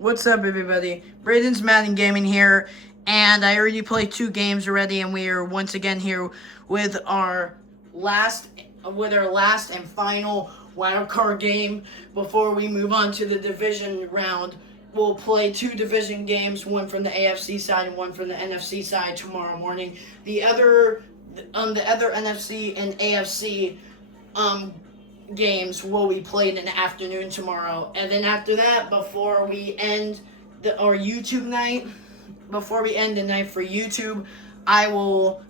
What's up, everybody? Braden's Madden Gaming here, and I already played 2 games already, and we are once again here with our last, and final wild card game before we move on to the division round. We'll play 2 division games, one from the AFC side and one from the NFC side tomorrow morning. The other NFC and AFC games will be played in the afternoon tomorrow. And then after that, before we end our YouTube night, before we end the night for YouTube, I will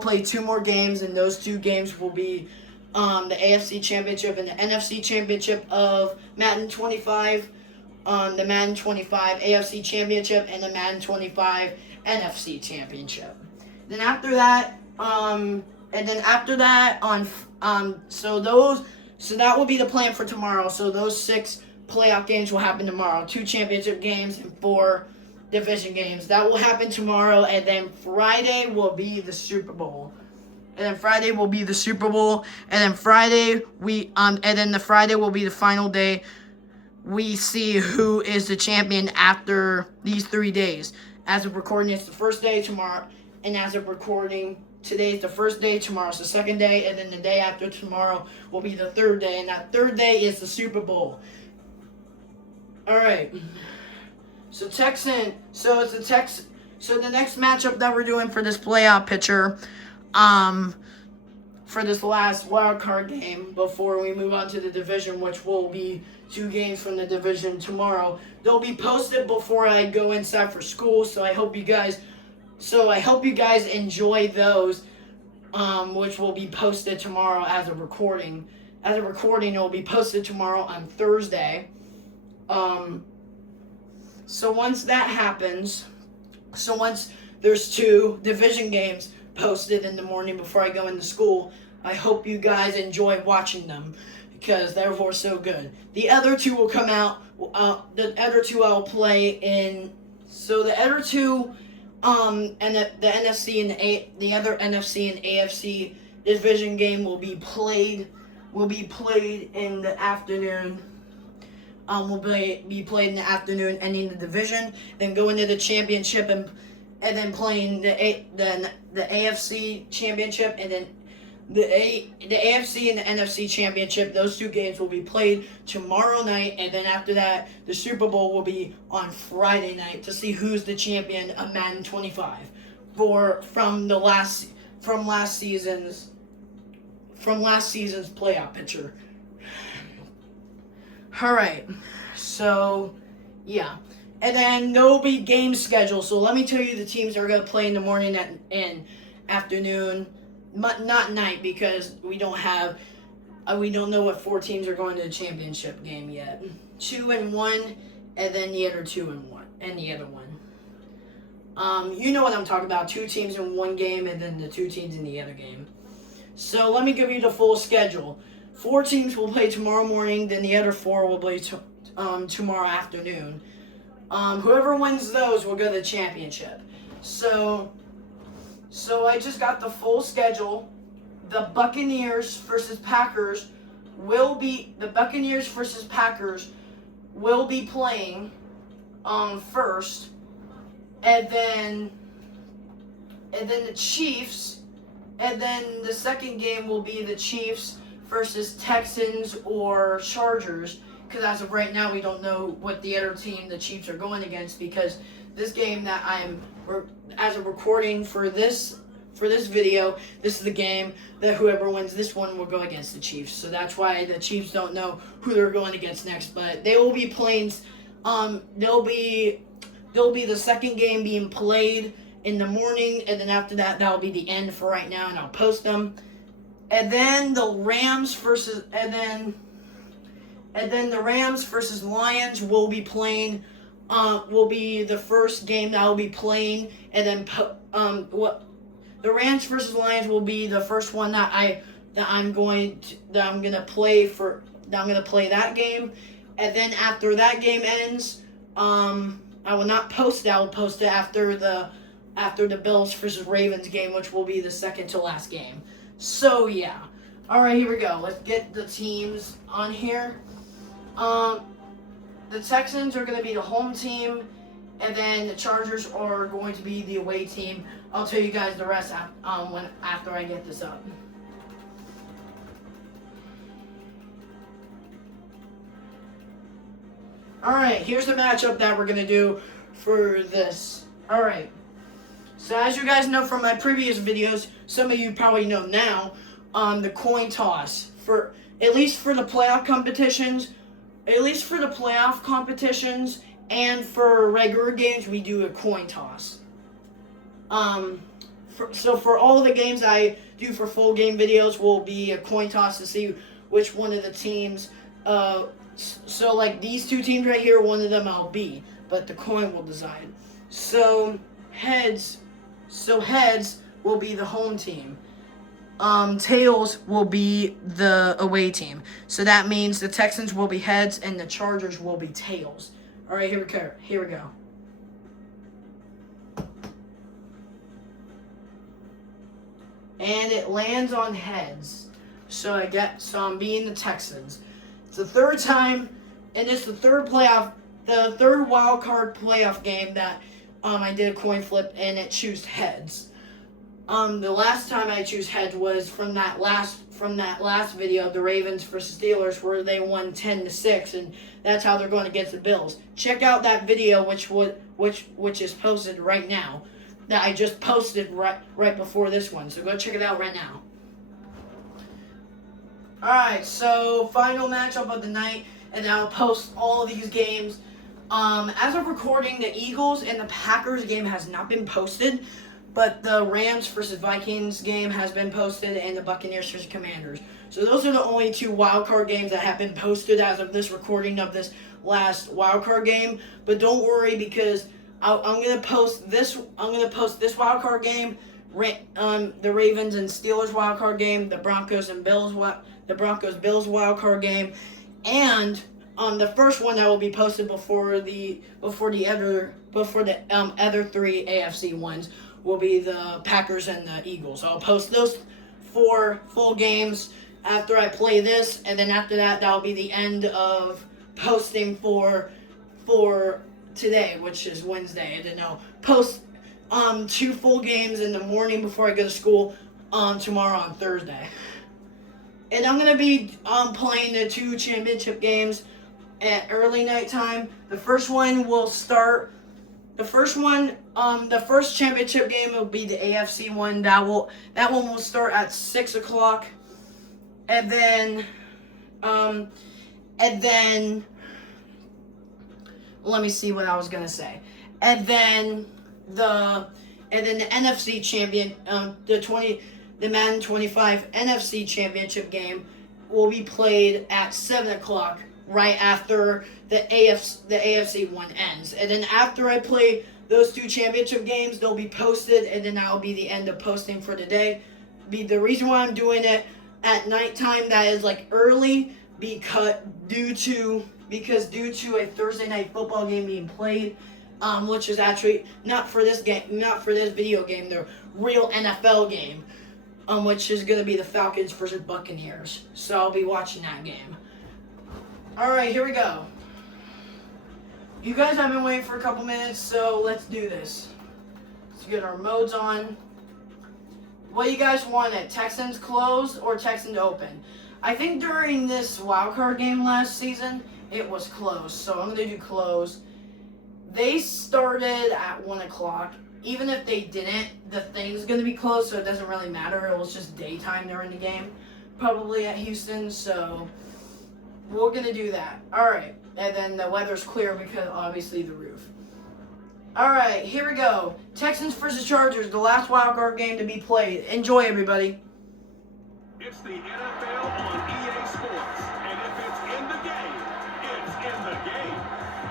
play 2 more games, and those 2 games will be the AFC Championship and the NFC Championship of Madden 25, the Madden 25 AFC Championship, and the Madden 25 NFC Championship. Then after that, so that will be the plan for tomorrow. So those 6 playoff games will happen tomorrow. 2 championship games and 4 division games. That will happen tomorrow, and then Friday will be the Super Bowl. And then Friday will be the Friday will be the final day. We see who is the champion after these 3 days. As of recording, it's the first day tomorrow, and as of recording, today's the first day, tomorrow's the second day, and then the day after tomorrow will be the 3rd day, and that 3rd day is the Super Bowl. Alright. So the next matchup that we're doing for this playoff picture, for this last wild card game before we move on to the division, which will be 2 games from the division tomorrow. They'll be posted before I go inside for school, so I hope you guys enjoy those, which will be posted tomorrow as a recording. As a recording, it will be posted tomorrow on Thursday. So once that happens, once there's 2 division games posted in the morning before I go into school, I hope you guys enjoy watching them, because they're so good. The other 2 will come out, the other 2 I'll play in, so the other 2, and the NFC and the other NFC and AFC division game will be played in the afternoon. Will be played in the afternoon, ending the division, then go into the championship and then playing the AFC championship, and then the AFC and the NFC championship. Those 2 games will be played tomorrow night, and then after that, the Super Bowl will be on Friday night to see who's the champion of Madden 25 from last season's playoff picture. Alright, so yeah. And then there'll be game schedule. So let me tell you the teams that are going to play in the morning and afternoon. Not night, because we don't know what 4 teams are going to the championship game yet. 2 and 1, and then the other 2 and 1, and the other one. You know what I'm talking about. 2 teams in one game, and then the 2 teams in the other game. So let me give you the full schedule. 4 teams will play tomorrow morning, then the other 4 will play tomorrow afternoon. Whoever wins those will go to the championship. So I just got the full schedule. The Buccaneers versus Packers will be playing first, and then the Chiefs, and then the second game will be the Chiefs versus Texans or Chargers, because as of right now we don't know what the other team the Chiefs are going against, because this game that as a recording for this video, this is the game that whoever wins this one will go against the Chiefs. So that's why the Chiefs don't know who they're going against next, but they will be playing. They'll be the second game being played in the morning, and then after that, that'll be the end for right now, and I'll post them. And then the Rams versus Lions will be playing. Will be the first game that I'll be playing, and then the Rams versus Lions will be the first one that I'm gonna play that game, and then after that game ends, I will not post it. I will post it after the Bills versus Ravens game, which will be the second to last game. So yeah, all right, here we go. Let's get the teams on here. the Texans are going to be the home team, and then the Chargers are going to be the away team. I'll tell you guys the rest after I get this up. Alright, here's the matchup that we're going to do for this. Alright, so as you guys know from my previous videos, some of you probably know now, the coin toss. For at least for the playoff competitions, and for regular games, we do a coin toss. So for all the games I do for full game videos will be a coin toss to see which one of the teams, so like these two teams right here, one of them I'll be, but the coin will decide. So heads will be the home team. Tails will be the away team. So that means the Texans will be heads and the Chargers will be tails. All right, here we go. And it lands on heads. So I'm being the Texans. It's the third time, and it's the third wild card playoff game that I did a coin flip and it chose heads. The last time I chose heads was from that last video, the Ravens versus Steelers, where they won 10-6, and that's how they're going against the Bills. Check out that video, which is posted right now, that I just posted right before this one. So go check it out right now. All right, so final matchup of the night, and I'll post all of these games. As of recording, the Eagles and the Packers game has not been posted. But the Rams versus Vikings game has been posted, and the Buccaneers versus Commanders. So those are the only two wildcard games that have been posted as of this recording of this last wildcard game. But don't worry, because I'm gonna post this. I'm gonna post this wildcard game, the Ravens and Steelers wildcard game, the Broncos Bills wildcard game, and the first one that will be posted before the other three AFC ones will be the Packers and the Eagles. So I'll post those 4 full games after I play this, and then after that, that'll be the end of posting for today, which is Wednesday. And then I'll post 2 full games in the morning before I go to school tomorrow on Thursday. And I'm gonna be playing the 2 championship games at early night time. The first one will start. The first championship game will be the AFC one. That one will start at 6 o'clock, and then let me see what I was gonna say. And then the NFC champion, the Madden 25 NFC championship game will be played at 7 o'clock. Right after the AFC one ends. And then after I play those 2 championship games, they'll be posted, and then that'll be the end of posting for the day. The reason why I'm doing it at nighttime, that is like early, because due to a Thursday night football game being played, which is actually not for this video game, the real NFL game, which is going to be the Falcons versus Buccaneers. So I'll be watching that game. Alright, here we go. You guys have been waiting for a couple minutes, so let's do this. Let's get our modes on. What do you guys want it? Texans closed or Texans open? I think during this wildcard game last season, it was closed, so I'm going to do closed. They started at 1 o'clock. Even if they didn't, the thing's going to be closed, so it doesn't really matter. It was just daytime during the game, probably at Houston, so we're going to do that. Alright, and then the weather's clear because obviously the roof. Alright, here we go. Texans versus Chargers, the last wildcard game to be played. Enjoy, everybody. It's the NFL on EA Sports, and if it's in the game, it's in the game.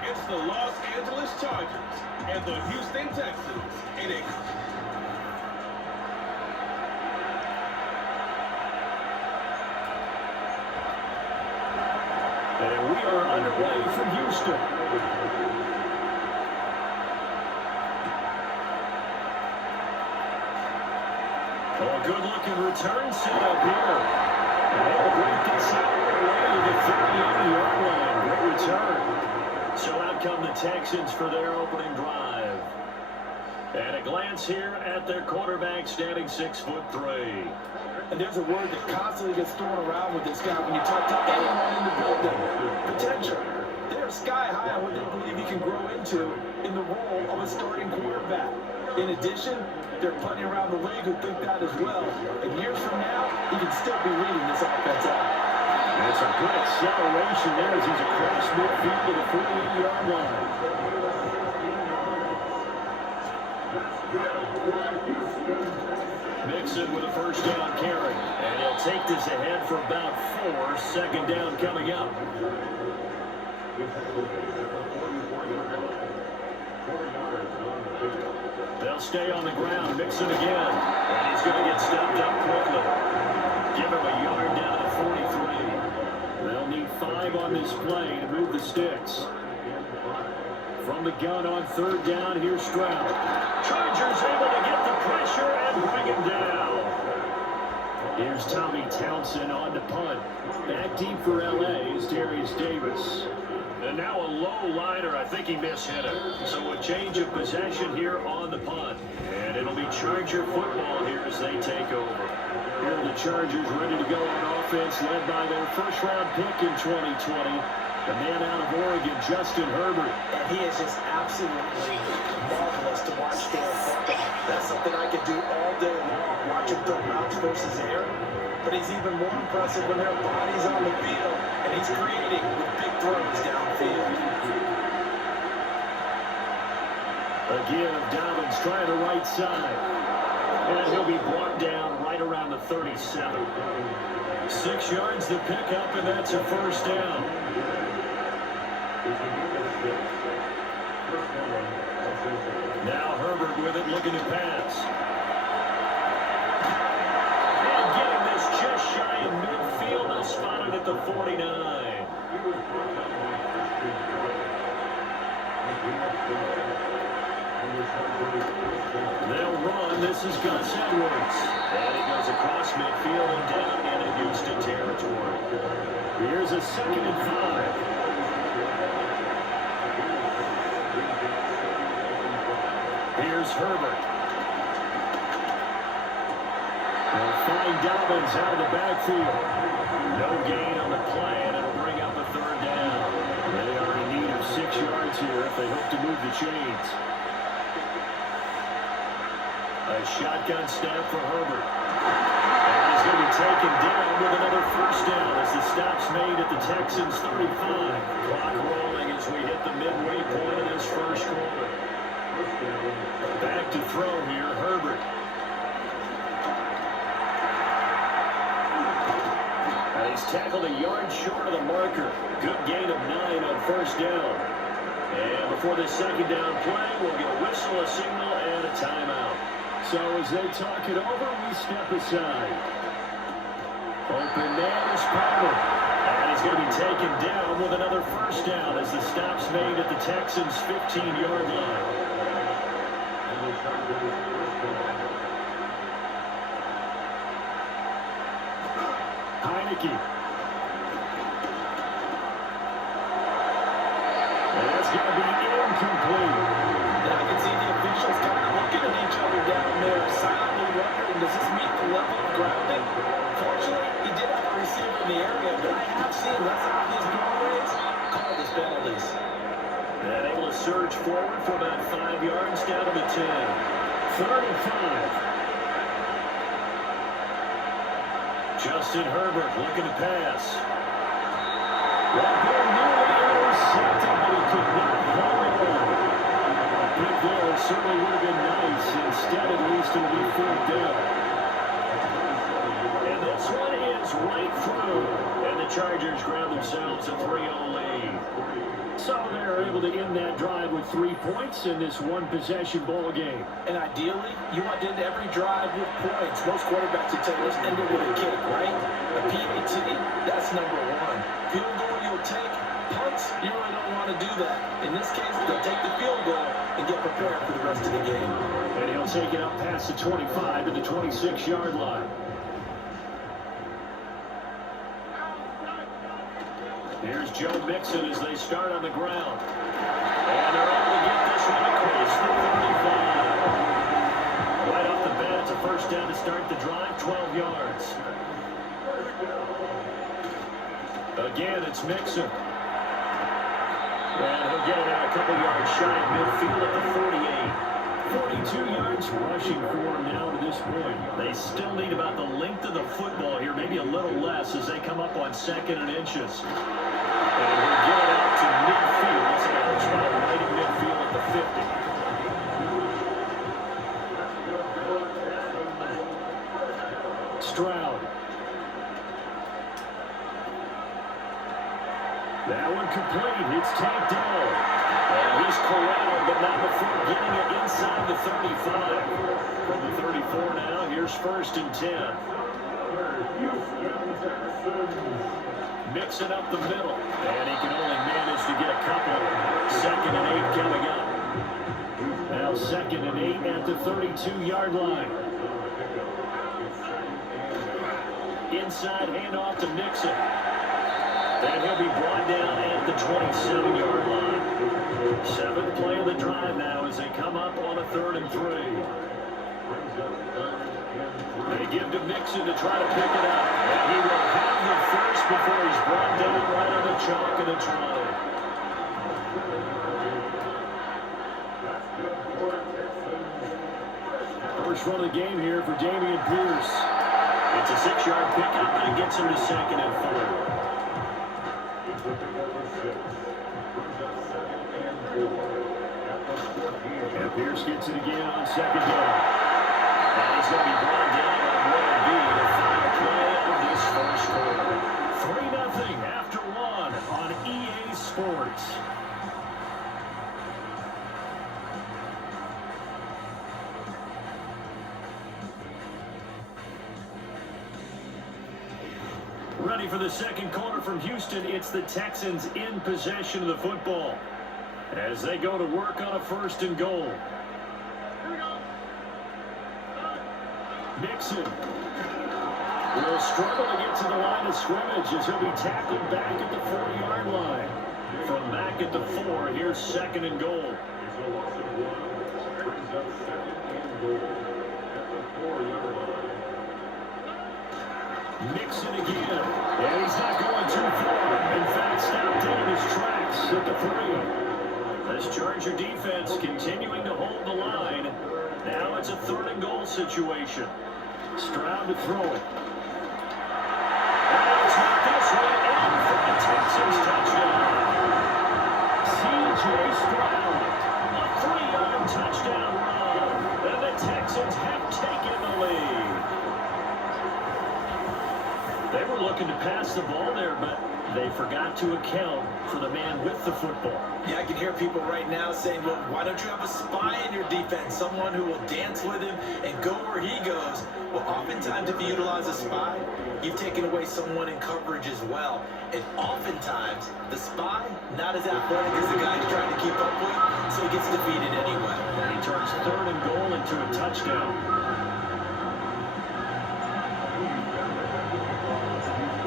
It's the Los Angeles Chargers and the Houston Texans in it. And we are underway from Houston. Oh, good-looking return set up here. And they'll break this out away to the 30-yard line. Great return. So out come the Texans for their opening drive. And a glance here at their quarterback, standing 6'3". And there's a word that constantly gets thrown around with this guy when you talk to anyone in the building. Potential. They're sky high on what they believe he can grow into in the role of a starting quarterback. In addition, there are plenty around the league who think that as well. And years from now, he can still be leading this offense out. That's a good acceleration there as he's across midfield to the 48-yard line. Mixon with a first down carry. And he'll take this ahead for about 4. Second down coming up. They'll stay on the ground. Mixon again. And he's going to get stopped up quickly. Give him a yard down to 43. They'll need 5 on this play to move the sticks. From the gun on third down, here's Stroud. Chargers able to get the pressure and bring him down. Here's Tommy Townsend on to punt. Back deep for LA is Darius Davis. And now a low liner. I think he mishit it. So a change of possession here on the punt. And it'll be Charger football here as they take over. Here are the Chargers ready to go on offense, led by their first-round pick in 2020. The man out of Oregon, Justin Herbert. And he is just absolutely marvelous to watch throw football. That's something I could do all day long, watch him throw routes versus air. But he's even more impressive when there are bodies on the field, and he's creating with big throws downfield. Again, Dobbins trying the right side. And he'll be brought down right around the 37. 6 yards to pick up, and that's a first down. Now Herbert with it, looking to pass. And getting this just shy of midfield, they'll spot it at the 49. They'll run. This is Gus Edwards. And he goes across midfield and down into Houston territory. Here's a 2nd and 5. Here's Herbert. They'll find Dobbins out of the backfield. No gain on the play, and it'll bring up a 3rd down. They are in need of 6 yards here if they hope to move the chains. A shotgun snap for Herbert. And he's going to be taken down with another first down as the stop's made at the Texans' 35. Clock rolling as we hit the midway point of this first quarter. Back to throw here, Herbert. And he's tackled a yard short of the marker. Good gain of 9 on first down. And before the second down play, we'll get a whistle, a signal, and a timeout. So as they talk it over, we step aside. Open man is Palmer. And he's going to be taken down with another first down as the stop's made at the Texans' 15-yard line. Heineke. And that's going to be incomplete. And I can see the officials kind of looking at each other down there, silently wondering, does this meet the level of grounding? Fortunately, he did have a receiver in the area, but I have seen less obvious doorways call this penalties. And able to surge forward for about 5 yards down to the 10. 3rd and 5. Justin Herbert looking to pass. That ball nearly intercepted, but he could not hold it on. A big there certainly would have been nice. Instead, at least it'll be 4th down. And this one is right through. And the Chargers grab themselves a 3-0 lead. So they're able to end that drive with 3 points in this one-possession ball game. And ideally, you want to end every drive with points. Most quarterbacks would tell us end it with a kick, right? A PAT, that's number 1. Field goal you'll take. Punts, you really don't want to do that. In this case, they'll take the field goal and get prepared for the rest of the game. And he'll take it up past the 25 to the 26-yard line. Here's Joe Mixon as they start on the ground. And they're able to get this one across the 35. Right off the bat, it's a first down to start the drive, 12 yards. Again, it's Mixon. And he'll get it out a couple yards shy of midfield at the 48. 42 yards rushing for him now to this point. They still need about the length of the football here, maybe a little less as they come up on 2nd and inches. And he'll get it out to midfield. It's an out spot right in midfield at the 50. Stroud. That one complete. It's tapped down. And he's corralled, but not before getting it inside the 35. From the 34 now, here's 1st and 10. Mixing up the middle. And he can only manage to get a couple. 2nd and 8 coming up. Now 2nd and 8 at the 32-yard line. Inside handoff to Mixon. And he'll be brought down at the 27-yard line. 7th play of the drive now as they come up on a 3rd and 3. They give to Mixon to try to pick it up. And he will have the first before he's brought down right on the chalk and it's running. First run of the game here for Dameon Pierce. It's a 6-yard pickup and it gets him to 2nd and 4. And Pierce gets it again on 2nd down. And he's going to be brought down on what will be the final play of this first quarter. 3-0 after 1 on EA Sports. Ready for the second quarter from Houston. It's the Texans in possession of the football as they go to work on a 1st and goal. Mixon will struggle to get to the line of scrimmage as he'll be tackled back at the 40-yard line. From back at the 4, here's 2nd and goal. Mixon again, and he's not going too far. In fact, stopped dead in his tracks at the 3. This Charger defense continuing to hold the line. Now it's a 3rd and goal situation. Stroud to throw it. And it's not this way in for the Texans touchdown. C.J. Stroud, a 3-yard touchdown run, and the Texans have taken the lead. They were looking to pass the ball there, but they forgot to account for the man with the football. Yeah, I can hear people right now saying, well, why don't you have a spy in your defense? Someone who will dance with him and go where he goes. Well, oftentimes if you utilize a spy, you've taken away someone in coverage as well. And oftentimes, the spy, not as athletic as the guy he's trying to keep up with, so he gets defeated anyway. And he turns 3rd and goal into a touchdown.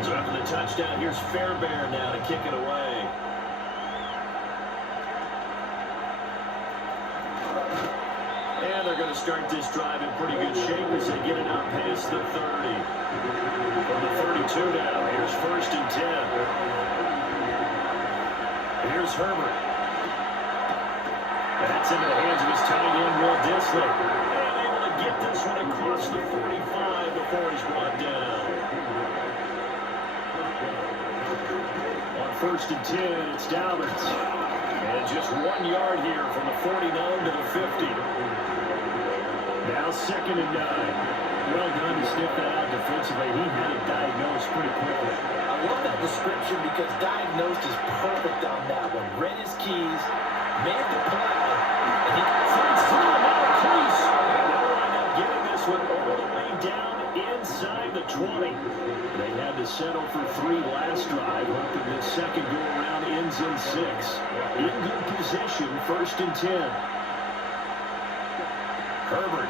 So after the touchdown, here's Fairbairn now to kick it away. And they're going to start this drive in pretty good shape as they get it out past the 30. From the 32 now, here's 1st and 10. Here's Herbert. That's into the hands of his tight end, Will Disley. And able to get this one across the 45 before he's brought down. On 1st and 10, it's Dobbins. And just 1 yard here from the 49 to the 50. Now 2nd and 9. Well done to sniff that out defensively. He had it diagnosed pretty quickly. I love that description because diagnosed is perfect on that one. Read his keys, made the play, and he finds through now a crease. And they'll wind up getting this one all the way down inside the 20. They had to settle for 3 last drive, hoping this second go-around ends in 6. In good position, 1st and 10. Herbert.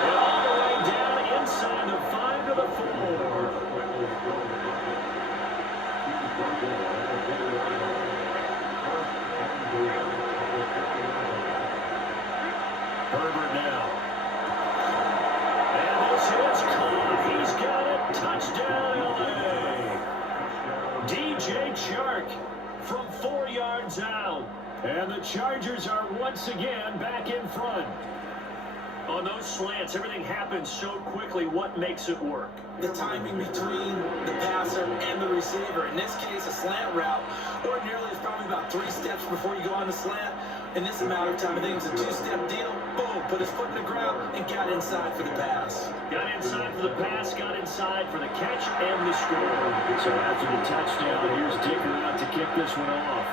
And all the way down inside the 5 to the 4. DJ Chark from 4 yards out. And the Chargers are once again back in front. On those slants, everything happens so quickly. What makes it work? The timing between the passer and the receiver. In this case, a slant route ordinarily is probably about 3 steps before you go on the slant. In this amount of time, I think it's a 2-step deal. Boom, put his foot in the ground and got inside for the pass. Got inside for the pass, got inside for the catch and the score. So after the touchdown, here's Dicker out to kick this one off.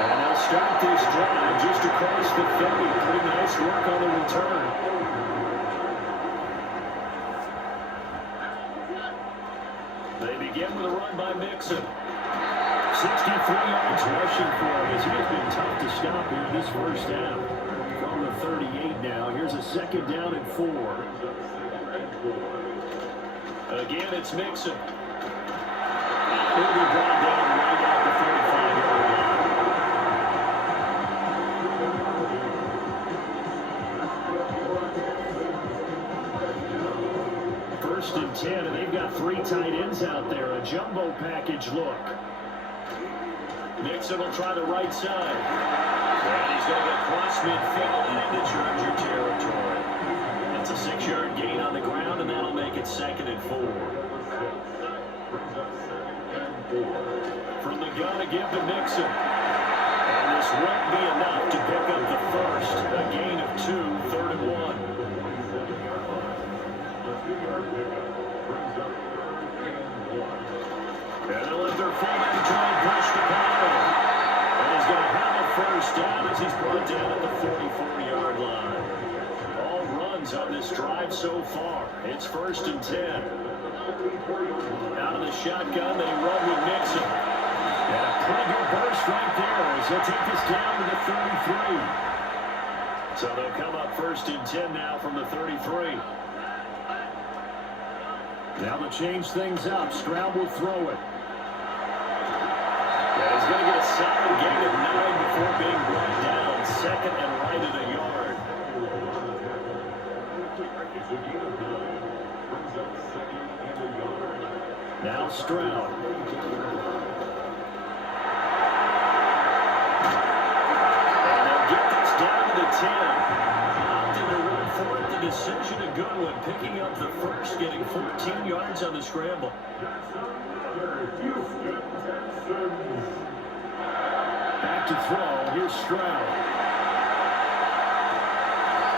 And they'll start this drive just across the 30. Pretty nice work on the return. They begin with a run by Mixon. 63 yards rushing for him as he has been tough to stop here in this first half. From the 38 now, here's a 2nd down and 4. Again, it's Mixon. He'll be brought down right at the 45-yard line. First and 10, and they've got 3 tight ends out there. A jumbo package look. Mixon will try the right side. And he's going to get cross midfield and into Charger territory. That's a 6-yard gain on the ground, and that'll make it 2nd and 4. From the gun to give to Mixon. And this won't be enough to pick up the first. A gain of 2, 3rd and 1. And they'll let their fullback try and push the power. And he's going to have a first down as he's brought down at the 44-yard line. All runs on this drive so far. It's 1st and 10. Out of the shotgun, they run with Mixon. And a pretty good burst right there as he'll take this down to the 33. So they'll come up 1st and 10 now from the 33. Now to change things up, Stroud will throw it. And he's going to get a solid gain of 9 before being brought down. 2nd and right at a yard. Now Stroud. And they'll get this down to the 10. Opting to run for it. The decision a good one. Picking up the first, getting 14 yards on the scramble. Back to throw. Here's Stroud.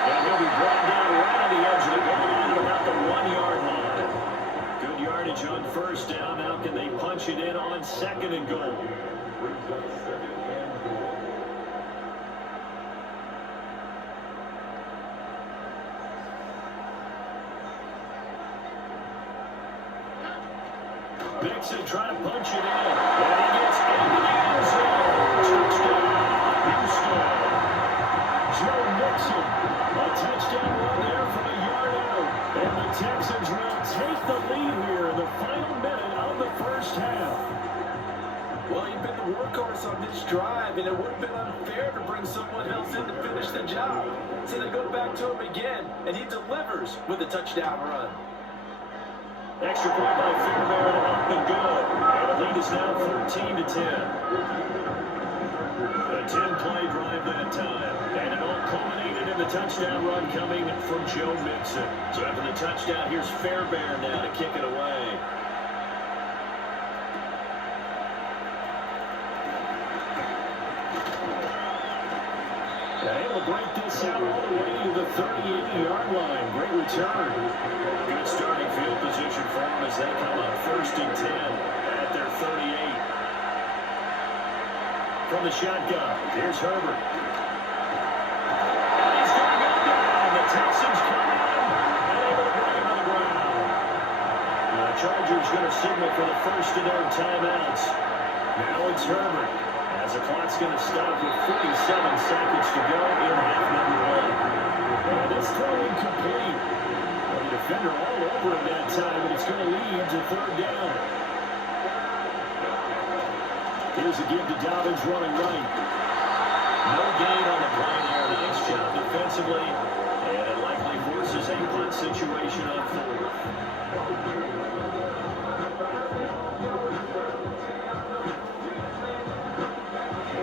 And he'll be brought down right on the edge of the goal line at about the 1-yard line. Good yardage on 1st down. Now can they punch it in on 2nd and goal? Mixon trying to punch it in. And he gets into the end zone. Touchdown, Houston. Joe Mixon. A touchdown run there from a yard out. And the Texans will take the lead here in the final minute of the first half. Well, he'd been the workhorse on this drive, and it would have been unfair to bring someone else in to finish the job. So they go back to him again, and he delivers with a touchdown run. Extra point by Fairbairn, up and good. And the lead is now 13 to 10. A 10-play drive that time. And it all culminated in the touchdown run coming from Joe Mixon. So after the touchdown, here's Fairbairn now to kick it away. Able to break this out all the way to the 38-yard line. Great return. Good starting field position for them as they come up 1st and 10 at their 38. From the shotgun, here's Herbert. And he's going to go down. The Texans come in and able to bring him to the ground. The Chargers going to signal for the first of their timeouts. Now it's Herbert. As the clock's going to stop with 47 seconds to go in half number 1. And it's throw incomplete. Well, the defender all over him that time, and it's going to lead to 3rd down. Here's a give to Dobbins running right. No gain on the play there. Nice job defensively, and it likely forces forces a punt situation on fourth.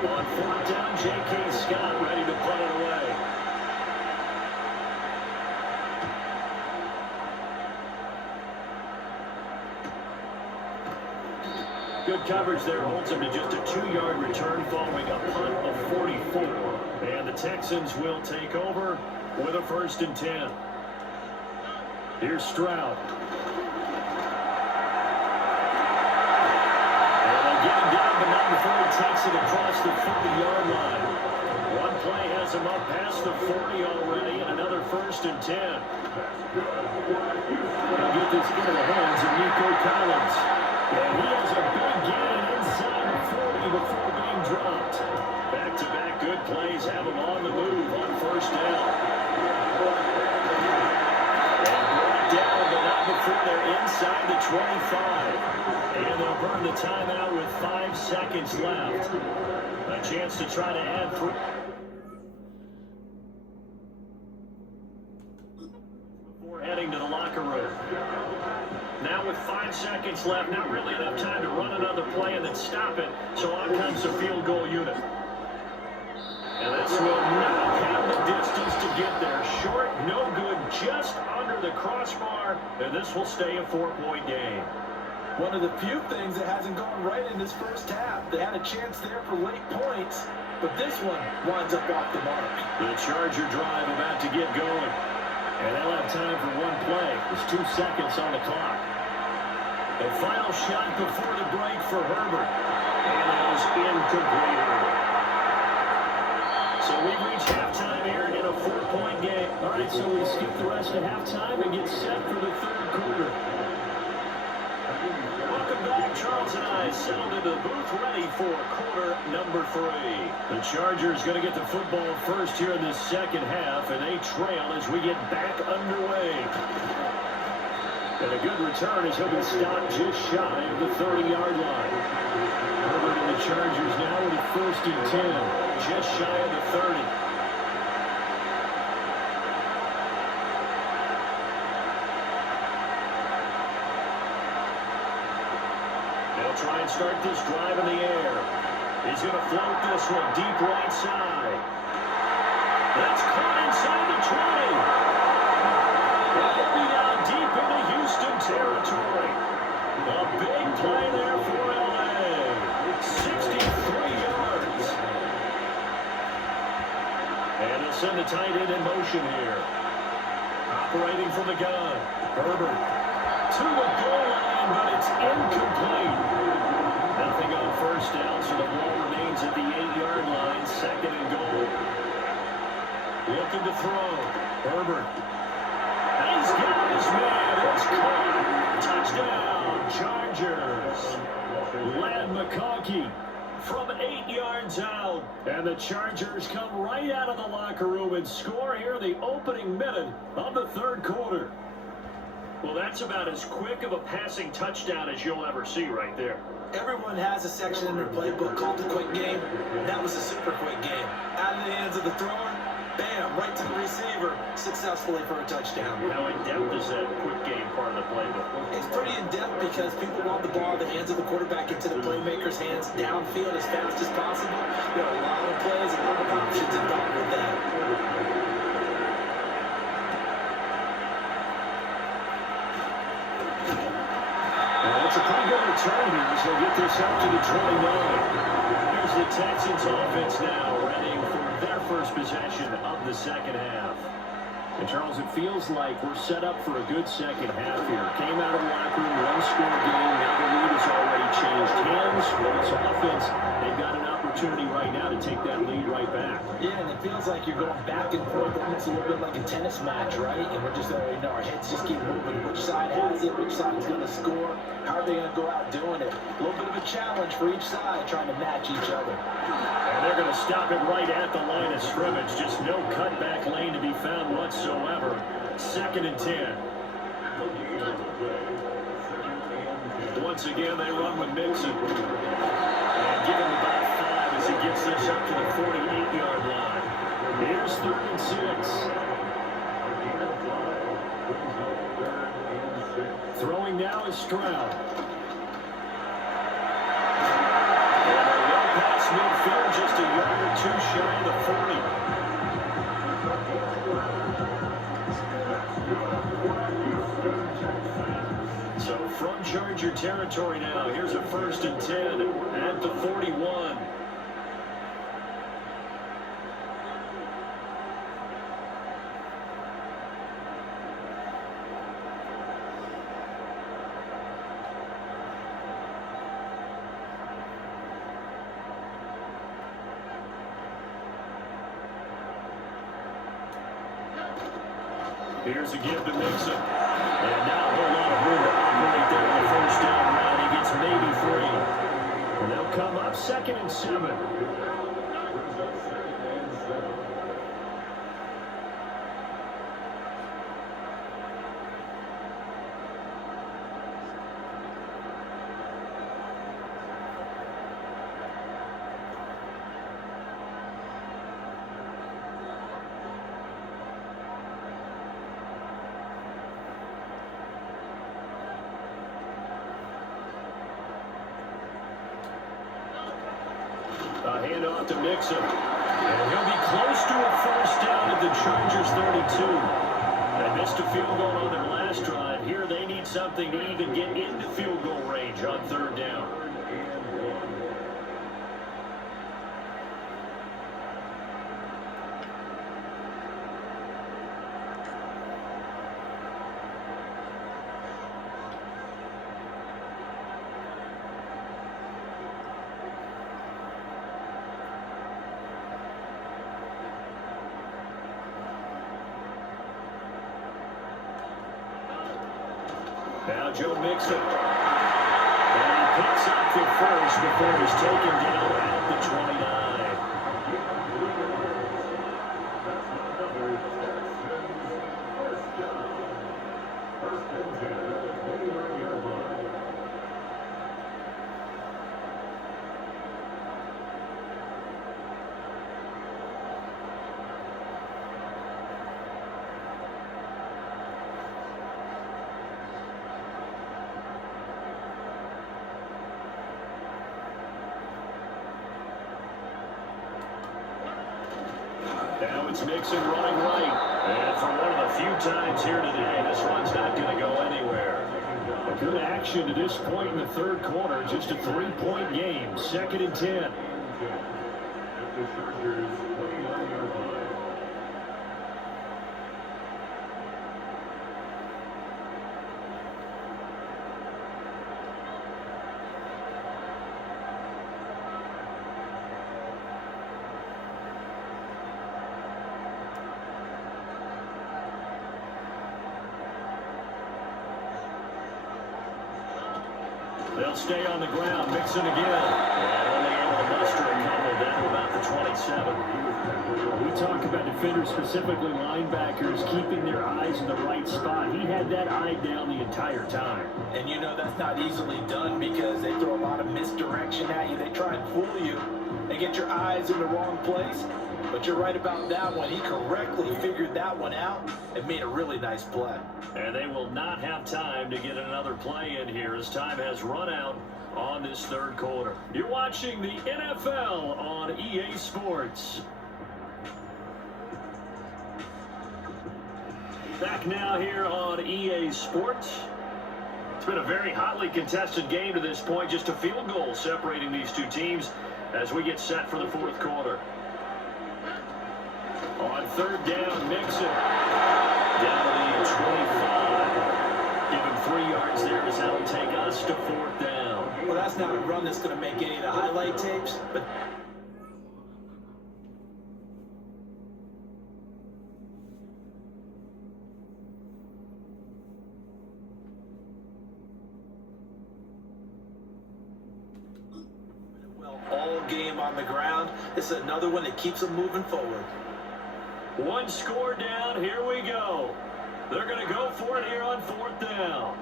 On fourth down, J.K. Scott ready to punt it away. Good coverage there holds him to just a 2-yard return following a punt of 44. And the Texans will take over with a 1st and 10. Here's Stroud. And they get him down, but not before he takes it across the 40-yard line. One play has him up past the 40 already, and another 1st and 10. They'll get this into the hands of Nico Collins. And he has a big gain inside the 40 before being dropped. Back-to-back good plays have him on the move on 1st down. And brought down, but not before they're inside the 25. And they'll burn the timeout with 5 seconds left. A chance to try to add 3. Before heading to the locker room. Now with 5 seconds left, not really enough time to run another play and then stop it, so on comes the field goal unit. And this will not have the distance to get there. Short, no good, just under the crossbar, and this will stay a 4-point game. One of the few things that hasn't gone right in this first half. They had a chance there for late points, but this one winds up off the mark. The Charger drive about to get going. And they'll have time for one play. There's 2 seconds on the clock. The final shot before the break for Herbert. And that was incomplete. So we've reached halftime here in a 4-point game. All right, so we skip the rest of halftime and get set for the 3rd quarter. Welcome back. Charles and I settled into the booth ready for quarter number 3. The Chargers going to get the football first here in this second half, and they trail as we get back underway. And a good return as he'll be stopped just shy of the 30-yard line. Herbert and the Chargers now with a 1st and 10, just shy of the 30. They'll try and start this drive in the air. He's going to float this one deep right side. That's caught inside the 20. That'll be down deep into Houston territory. A big play there for LA. 63 yards. And they'll send the tight end in motion here. Operating from the gun. Herbert to the goal line, but it's incomplete. Nothing on 1st down, so the ball remains at the 8-yard line. 2nd and goal. Looking to throw. Herbert. He's got his man. It's caught. Touchdown, Chargers. Lad McConkey from 8 yards out. And the Chargers come right out of the locker room and score here in the opening minute of the 3rd quarter. Well, that's about as quick of a passing touchdown as you'll ever see right there. Everyone has a section in their playbook called the quick game. That was a super quick game. Out of the hands of the thrower, bam, right to the receiver, successfully for a touchdown. How in-depth is that quick game part of the playbook? It's pretty in-depth because people want the ball in the hands of the quarterback into the playmaker's hands downfield as fast as possible. There are a lot of plays, a lot of options involved with that. It's a pretty good return here as they'll get this up to the 29. Here's the Texans offense now, readying for their first possession of the second half. And Charles, it feels like we're set up for a good second half here. Came out of the locker room, one-score game. Now the lead has already changed hands. But it's offense. They've got an opportunity right now to take that lead right back. Yeah, and it feels like you're going back and forth, almost a little bit like a tennis match, right? And we're just, our heads just keep moving. Which side has it? Which side is going to score? How are they going to go out doing it? A little bit of a challenge for each side, trying to match each other. And they're going to stop it right at the line of scrimmage. Just no cutback lane to be found whatsoever. 2nd and 10. Once again, they run with Mixon. And give him about 5 as he gets this up to the 48-yard line. Here's 3rd and 6. now is Stroud. And a low pass midfield, just a yard or two shy of the 40. So from Charger territory now, here's a 1st and 10 at the 41. Here's a give to Mixon. And now a whole lot of room to operate there on the 1st down round. He gets maybe 3. And they'll come up 2nd and 7. A handoff to Mixon. And he'll be close to a 1st down at the Chargers 32. They missed a field goal on their last drive. Here they need something to even get into field goal range on 3rd down. Now Joe Mixon. And he picks up the 1st before he's taken down at the 29. Now it's Mixon running right. And for one of the few times here today, this one's not going to go anywhere. A good action to this point in the 3rd quarter. Just a 3-point game. 2nd and 10. They'll stay on the ground. Mixon again. And only able to muster a couple down to about the 27. We talk about defenders, specifically linebackers, keeping their eyes in the right spot. He had that eye down the entire time. And you know that's not easily done because they throw a lot of misdirection at you. They try and fool you. They get your eyes in the wrong place. But you're right about that one. He correctly figured that one out and made a really nice play. And they will not have time to get another play in here as time has run out on this 3rd quarter. You're watching the NFL on EA Sports. Back now here on EA Sports. It's been a very hotly contested game to this point. Just a field goal separating these two teams as we get set for the 4th quarter. On 3rd down, Mixon. Down to the 25. Give him 3 yards there as that'll take us to 4th down. Well, that's not a run that's going to make any of the highlight tapes, but well, all game on the ground. This is another one that keeps them moving forward. 1 score down, here we go. They're going to go for it here on 4th down.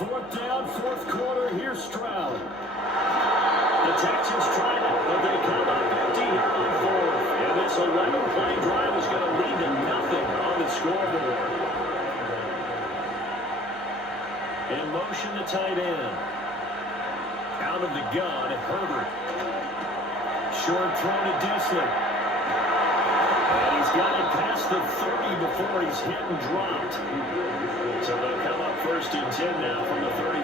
4th down, 4th quarter. Here's Stroud. The Texans tried it, but they come up empty here on 4th. And this 11-play drive is going to lead to nothing on the scoreboard. In motion, the tight end. Out of the gun, Herbert. Short throw to Disley. And he's got it past the 30 before he's hit and dropped. So they'll come up 1st and 10 now from the 33.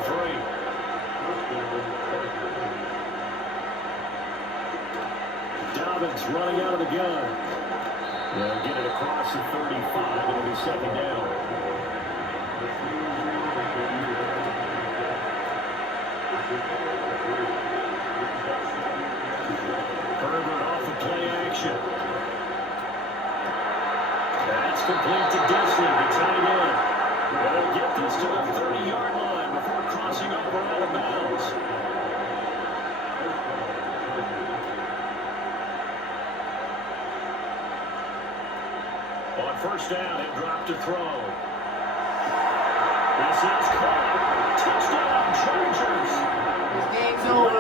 Dobbins running out of the gun. They'll get it across the 35. It'll be 2nd down. Herbert off the play action. That's complete to Disley, the tight end. They'll get this to the 30-yard line before crossing over out of bounds. On 1st down, he'll drop to throw. This is caught. Touchdown, Chargers. This game's over.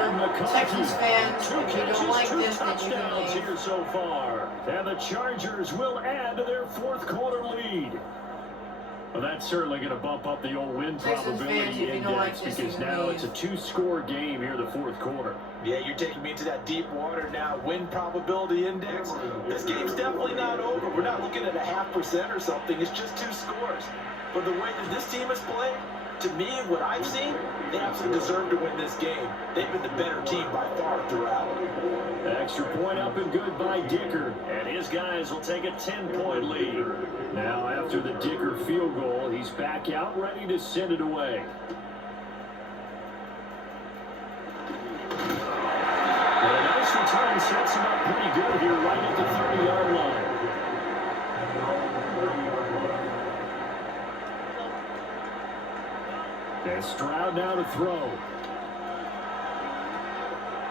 Texans fans, if you don't like this, then you can Touchdowns leave. here so far. And the Chargers will add to their 4th quarter lead. Well, that's certainly going to bump up the old win Texans probability fans, if you don't like index this, because you can now leave. it's a 2-score game here in the 4th quarter. Yeah, you're taking me into that deep water now. Win probability index. This game's definitely not over. We're not looking at a 0.5% or something. It's just 2 scores. But the way that this team has played, to me, what I've seen, they absolutely deserve to win this game. They've been the better team by far throughout. Extra point up and good by Dicker. And his guys will take a 10-point lead. Now, after the Dicker field goal, he's back out ready to send it away. And a nice return sets him up pretty good here right at the 30-yard line. And Stroud now to throw.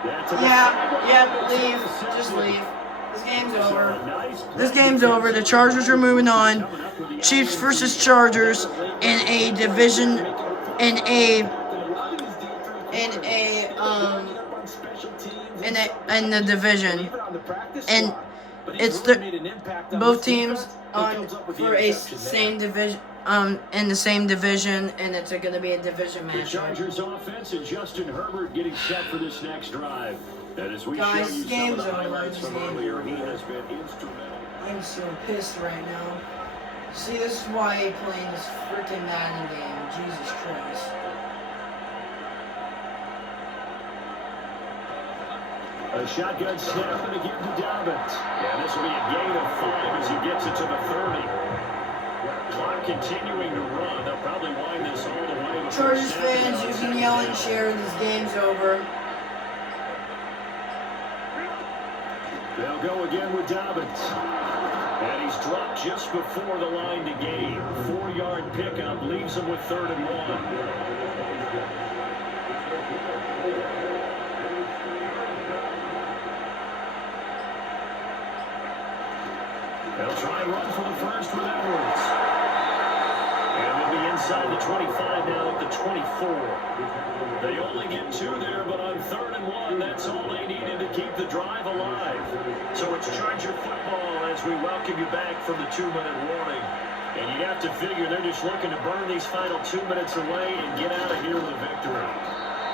Yeah, leave. Just leave. This game's over. This game's over. The Chargers are moving on. Chiefs versus Chargers in a division, in the division, and it's both teams on for a same division. In the same division, and it's going to be a division The match. Chargers offense and Justin Herbert getting set for this next drive. And as we Guys, show you some game's of the over. highlights This from game's earlier, over. he has been instrumental. I'm so pissed right now. See, this is why I play this freaking Madden game. Jesus Christ. A shotgun snap and again to Dobbins. And this will be a gain of 5 as he gets it to the 30. Clock continuing to run. They'll probably wind this all the way. Chargers fans, you can yell and share. This game's over. They'll go again with Dobbins. And he's dropped just before the line to gain. 4-yard pickup leaves him with 3rd and 1. They'll try and run for the first with Edwards. And they'll be inside the 25 now at the 24. They only get 2 there, but on 3rd and 1, that's all they needed to keep the drive alive. So it's Charger football as we welcome you back from the 2-minute warning. And you'd have to figure they're just looking to burn these final 2 minutes away and get out of here with a victory.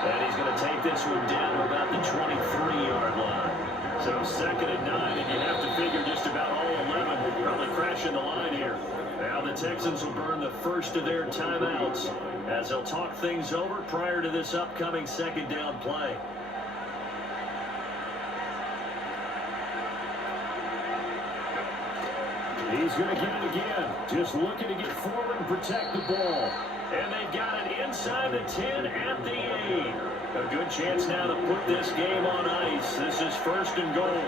And he's going to take this one down to about the 23-yard line. So 2nd and 9, and you'd have to figure just about all 11 will probably crash in the line here. Now the Texans will burn the first of their timeouts as they'll talk things over prior to this upcoming 2nd down play. He's going to get it again. Just looking to get forward and protect the ball. And they've got it inside the 10 at the 8. A good chance now to put this game on ice. This is 1st and goal.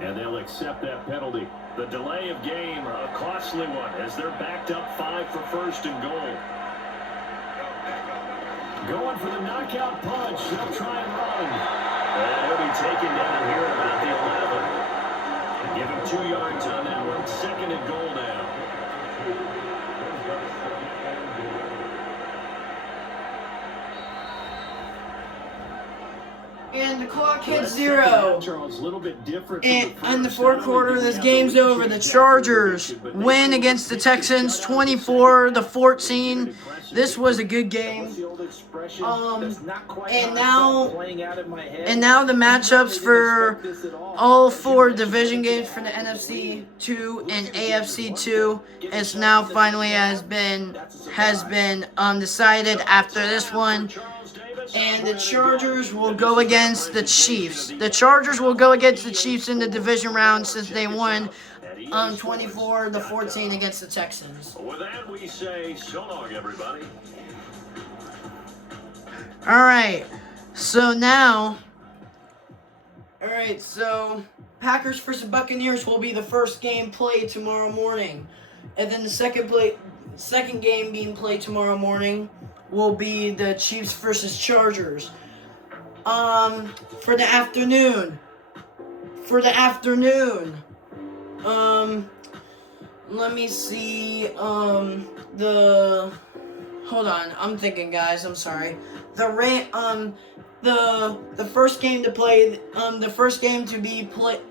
And they'll accept that penalty. The delay of game, a costly one, as they're backed up 5 for first and goal. Going for the knockout punch. They'll try and run. And he'll be taken down here about the 11. Give him 2 yards on that one. 2nd and goal now. And the clock hits 0. And in the fourth quarter, this game's over. The Chargers win against the Texans 24-14. This was a good game. And now the matchups for all 4 division games for the NFC 2 and AFC 2 is now finally has been decided after this one. And the Chargers will go against the Chiefs. The Chargers will go against the Chiefs in the division round since they won 24-14 against the Texans. With that, we say so long, everybody. Alright, so Packers versus Buccaneers will be the first game played tomorrow morning. And then the second game being played tomorrow morning will be the Chiefs versus Chargers. For the afternoon. Let me see. Hold on. I'm thinking, guys. I'm sorry. The first game to play. The first game to be played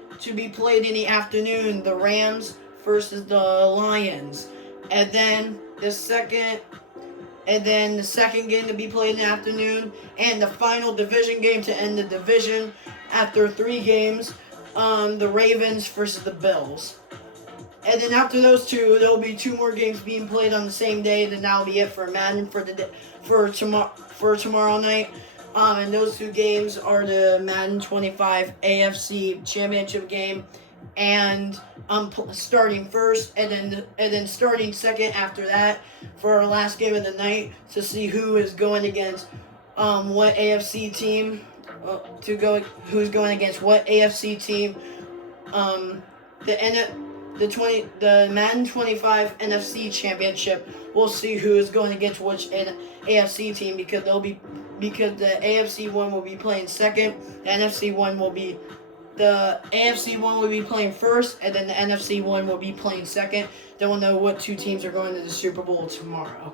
in the afternoon. The Rams versus the Lions, and then the second game to be played in the afternoon, and the final division game to end the division after 3 games, the Ravens versus the Bills. And then after those 2, there'll be 2 more games being played on the same day. Then that'll be it for Madden for tomorrow night. And those 2 games are the Madden 25 AFC Championship game, and starting first, and then starting second after that for our last game of the night to see who is going against what AFC team who's going against what AFC team. The Madden 25 NFC Championship. We'll see who is going against which AFC team, because the AFC one will be playing second, the AFC one will be playing first, and then the NFC one will be playing second. Then we'll know what 2 teams are going to the Super Bowl tomorrow.